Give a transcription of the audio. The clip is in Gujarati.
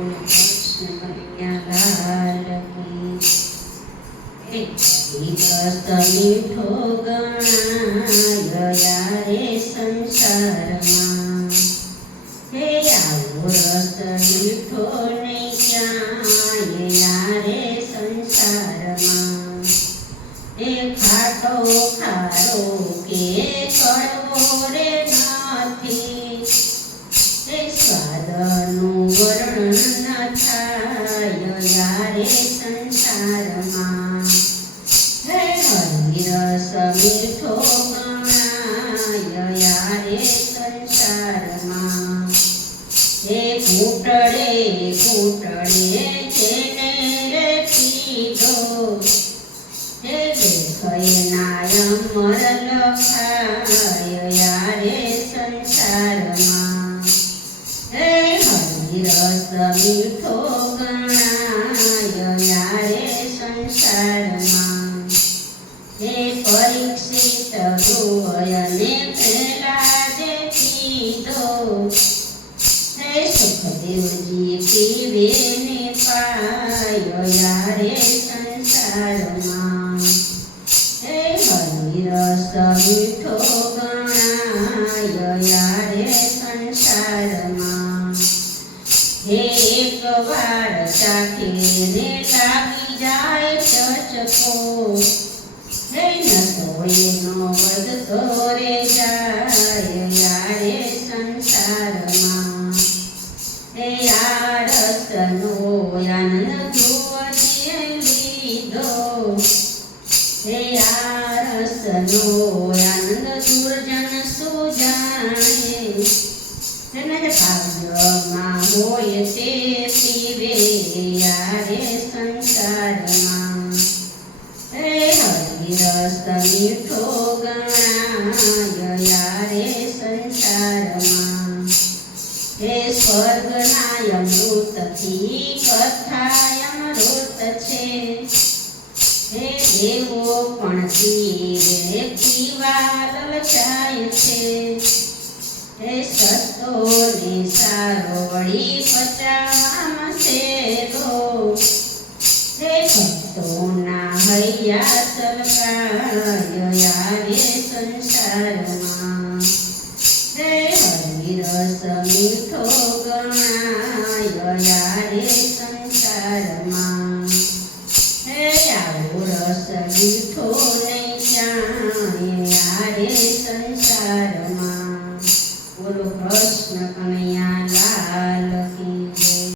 બોલો કૃષ્ણ કનૈયા લાલ કી રસ મીઠો ગણાય યારે સંસારમાં હે આવો રસ મીઠો નહીં ક્યાંય યારે સંસારમાં એ ખાટો ખારો કે કડવો રે નથી એ સ્વાદનું વર્ણન ન થાય યારે સંસારમાં હે હરિરસ મીઠો ગણાય યારે સંસારમાં હે ઘૂંટડે ઘૂંટડે જેને રે પીધો હે દેખયના અમર લખાય યારે સંસારમાં હે હરિરસ મીઠો ગણાય યારે સંસારમાં હે પરીક્ષિત ગોયને પ્રહલાદે પીધો હે સુખદેવજી પીવે ને પાયો યારે સંસારમાં હે હરિરસ મીઠો ગણાય યારે સંસારમાં હે એકવાર ચાખીને લાગી જાય ચચકો હે નસો એનો વધતો રે જાય યારે સંસારમાં હે આ રસનો આનંદ ધ્રુવજીએ લીધો હે આ રસનો આનંદ દુર્જન સુજાણે તેને ભાગ્યમાં હોય તે પીવે યારે સંસારમાં હે હરિરસ મીઠો ગણાય યારે સંસારમાં હે સ્વર્ગના અમૃતથી કથા અમૃત છે હે દેવો પણ પીવે પીવા લલચાય છે હે સસ્તો ને સારો વળી